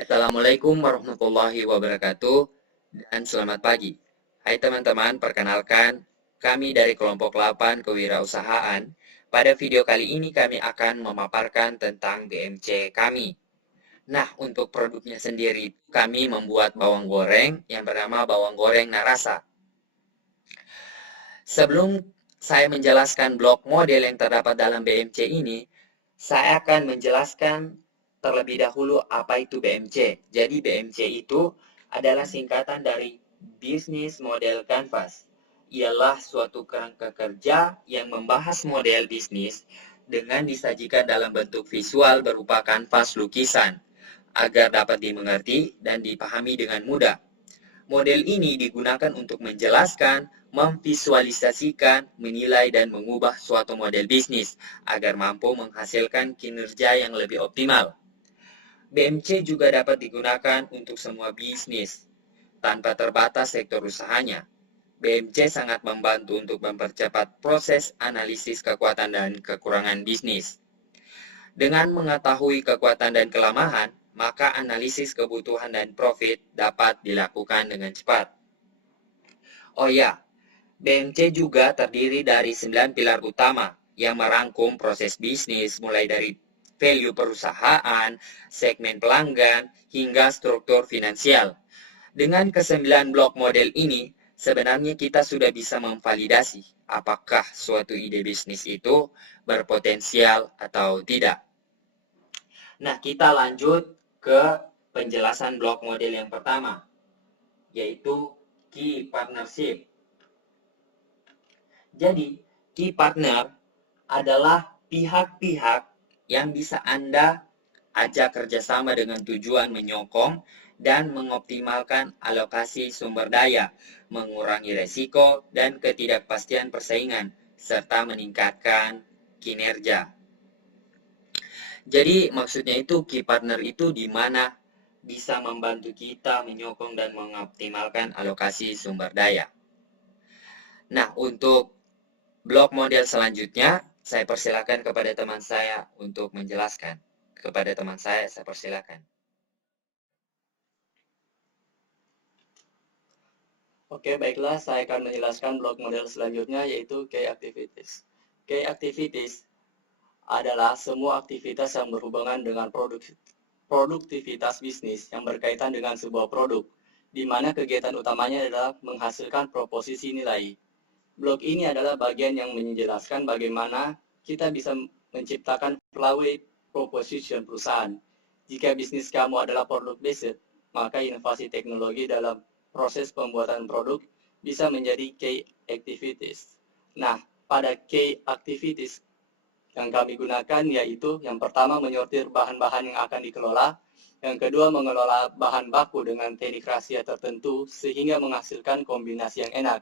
Assalamualaikum warahmatullahi wabarakatuh dan selamat pagi. Hai teman-teman, perkenalkan kami dari kelompok 8 kewirausahaan. Pada video kali ini kami akan memaparkan tentang BMC kami. Nah, untuk produknya sendiri kami membuat bawang goreng yang bernama bawang goreng Narasa. Sebelum saya menjelaskan blok model yang terdapat dalam BMC ini, saya akan menjelaskan terlebih dahulu apa itu BMC. Jadi BMC itu adalah singkatan dari Business Model Canvas. Ialah suatu kerangka kerja yang membahas model bisnis dengan disajikan dalam bentuk visual berupa kanvas lukisan agar dapat dimengerti dan dipahami dengan mudah. Model ini digunakan untuk menjelaskan, memvisualisasikan, menilai, dan mengubah suatu model bisnis agar mampu menghasilkan kinerja yang lebih optimal. BMC juga dapat digunakan untuk semua bisnis, tanpa terbatas sektor usahanya. BMC sangat membantu untuk mempercepat proses analisis kekuatan dan kekurangan bisnis. Dengan mengetahui kekuatan dan kelemahan, maka analisis kebutuhan dan profit dapat dilakukan dengan cepat. Oh ya, BMC juga terdiri dari 9 pilar utama yang merangkum proses bisnis mulai dari value perusahaan, segmen pelanggan, hingga struktur finansial. Dengan ke-9 blok model ini, sebenarnya kita sudah bisa memvalidasi apakah suatu ide bisnis itu berpotensial atau tidak. Nah, kita lanjut ke penjelasan blok model yang pertama, yaitu key partnership. Jadi, key partner adalah pihak-pihak yang bisa Anda ajak kerjasama dengan tujuan menyokong dan mengoptimalkan alokasi sumber daya, mengurangi resiko dan ketidakpastian persaingan, serta meningkatkan kinerja. Jadi maksudnya itu key partner itu di mana bisa membantu kita menyokong dan mengoptimalkan alokasi sumber daya. Nah, untuk blok model selanjutnya, saya persilakan kepada teman saya untuk menjelaskan. Kepada teman saya persilakan. Oke, baiklah, saya akan menjelaskan blok model selanjutnya, yaitu key activities. Key activities adalah semua aktivitas yang berhubungan dengan produktivitas bisnis yang berkaitan dengan sebuah produk, di mana kegiatan utamanya adalah menghasilkan proposisi nilai. Blok ini adalah bagian yang menjelaskan bagaimana kita bisa menciptakan flywheel proposition perusahaan. Jika bisnis kamu adalah product based, maka inovasi teknologi dalam proses pembuatan produk bisa menjadi key activities. Nah, pada key activities yang kami gunakan yaitu yang pertama menyortir bahan-bahan yang akan dikelola, yang kedua mengelola bahan baku dengan teknik rahasia tertentu sehingga menghasilkan kombinasi yang enak,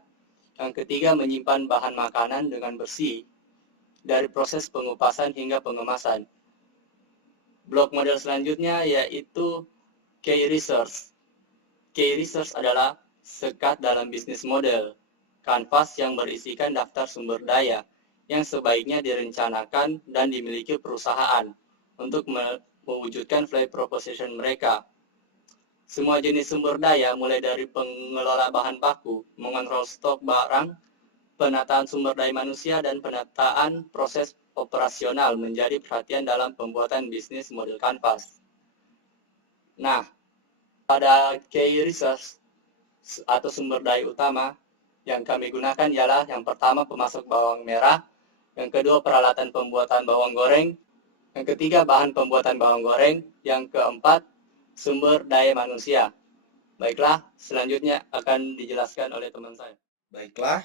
yang ketiga menyimpan bahan makanan dengan bersih dari proses pengupasan hingga pengemasan. Blok model selanjutnya yaitu key research. Key research adalah sekat dalam bisnis model, kanvas yang berisikan daftar sumber daya yang sebaiknya direncanakan dan dimiliki perusahaan untuk mewujudkan value proposition mereka. Semua jenis sumber daya mulai dari pengelola bahan baku, mengontrol stok barang, penataan sumber daya manusia, dan penataan proses operasional menjadi perhatian dalam pembuatan bisnis model kanvas. Nah, pada key research atau sumber daya utama yang kami gunakan ialah yang pertama pemasok bawang merah, yang kedua peralatan pembuatan bawang goreng, yang ketiga bahan pembuatan bawang goreng, yang keempat sumber daya manusia. Baiklah, selanjutnya akan dijelaskan oleh teman saya. Baiklah,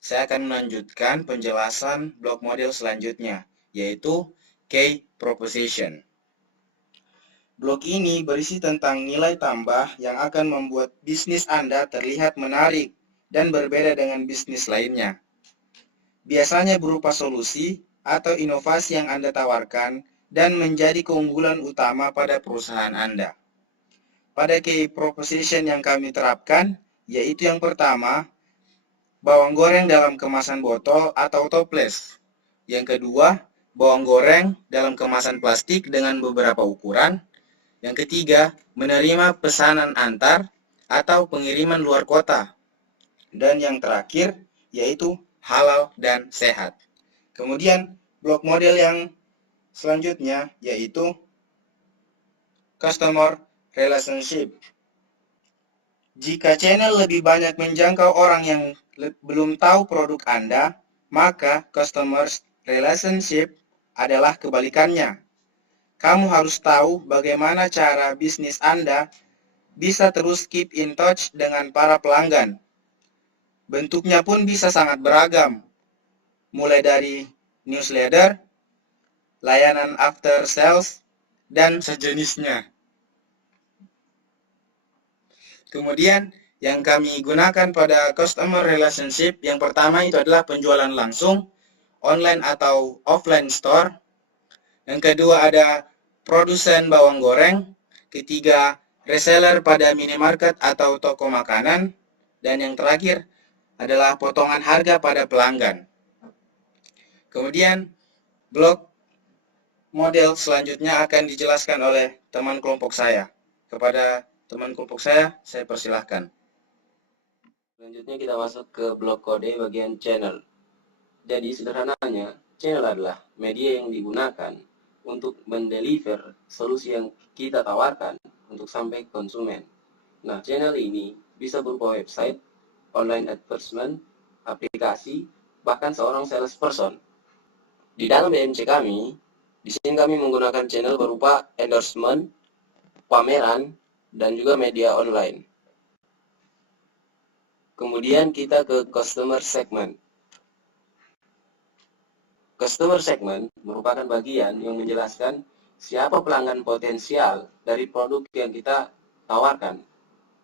saya akan melanjutkan penjelasan blok model selanjutnya, yaitu key proposition. Blok ini berisi tentang nilai tambah yang akan membuat bisnis Anda terlihat menarik dan berbeda dengan bisnis lainnya. Biasanya berupa solusi atau inovasi yang Anda tawarkan dan menjadi keunggulan utama pada perusahaan Anda. Pada key proposition yang kami terapkan, yaitu yang pertama, bawang goreng dalam kemasan botol atau toples. Yang kedua, bawang goreng dalam kemasan plastik dengan beberapa ukuran. Yang ketiga, menerima pesanan antar atau pengiriman luar kota. Dan yang terakhir, yaitu halal dan sehat. Kemudian, blog model yang selanjutnya yaitu customer relationship. Jika channel lebih banyak menjangkau orang yang belum tahu produk Anda, maka customer relationship adalah kebalikannya. Kamu harus tahu bagaimana cara bisnis Anda bisa terus keep in touch dengan para pelanggan. Bentuknya pun bisa sangat beragam, mulai dari newsletter, layanan after sales, dan sejenisnya. Kemudian yang kami gunakan pada customer relationship yang pertama itu adalah penjualan langsung, online atau offline store. Yang kedua ada produsen bawang goreng. Ketiga, reseller pada minimarket atau toko makanan. Dan yang terakhir adalah potongan harga pada pelanggan. Kemudian blog model selanjutnya akan dijelaskan oleh teman kelompok saya. Kepada teman kelompok saya persilahkan. Selanjutnya kita masuk ke blok kode bagian channel. Jadi sederhananya, channel adalah media yang digunakan untuk mendeliver solusi yang kita tawarkan untuk sampai ke konsumen. Nah, channel ini bisa berupa website, online advertisement, aplikasi, bahkan seorang salesperson. Di dalam BMC kami, di sini kami menggunakan channel berupa endorsement, pameran, dan juga media online. Kemudian kita ke customer segment. Customer segment merupakan bagian yang menjelaskan siapa pelanggan potensial dari produk yang kita tawarkan.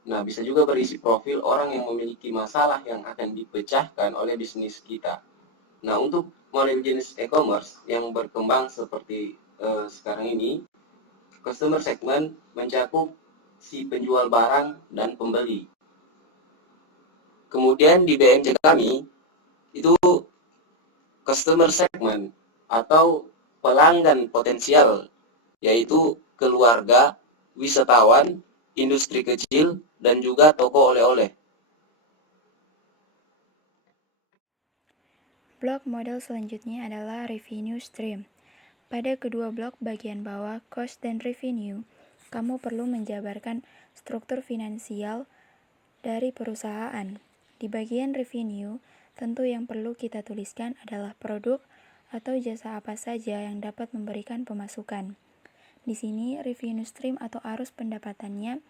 Nah, bisa juga berisi profil orang yang memiliki masalah yang akan dipecahkan oleh bisnis kita. Nah, untuk model jenis e-commerce yang berkembang seperti sekarang ini, customer segment mencakup si penjual barang dan pembeli. Kemudian di BMC kami, itu customer segment atau pelanggan potensial, yaitu keluarga, wisatawan, industri kecil, dan juga toko oleh-oleh. Blok model selanjutnya adalah revenue stream. Pada kedua blok bagian bawah, cost dan revenue, kamu perlu menjabarkan struktur finansial dari perusahaan. Di bagian revenue, tentu yang perlu kita tuliskan adalah produk atau jasa apa saja yang dapat memberikan pemasukan. Di sini, revenue stream atau arus pendapatannya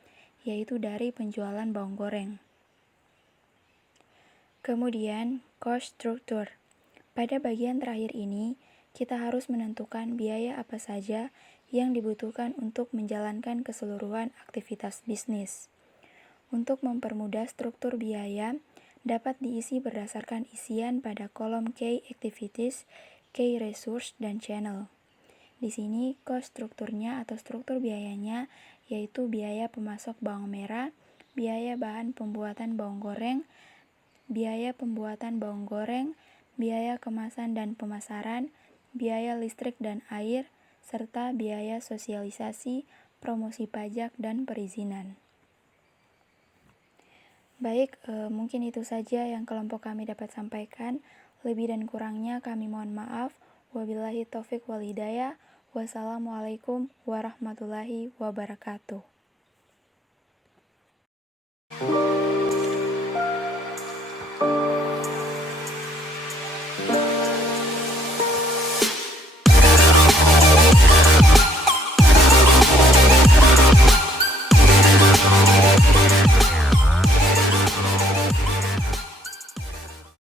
yaitu dari penjualan bawang goreng. Kemudian, cost structure. Pada bagian terakhir ini, kita harus menentukan biaya apa saja yang dibutuhkan untuk menjalankan keseluruhan aktivitas bisnis. Untuk mempermudah struktur biaya, dapat diisi berdasarkan isian pada kolom Key Activities, Key Resource, dan Channel. Di sini, cost strukturnya atau struktur biayanya yaitu biaya pemasok bawang merah, biaya bahan pembuatan bawang goreng, biaya pembuatan bawang goreng, biaya kemasan dan pemasaran, biaya listrik dan air, serta biaya sosialisasi, promosi pajak, dan perizinan. Baik, mungkin itu saja yang kelompok kami dapat sampaikan. Lebih dan kurangnya kami mohon maaf. Wabillahi taufik wal hidayah. Wassalamualaikum warahmatullahi wabarakatuh.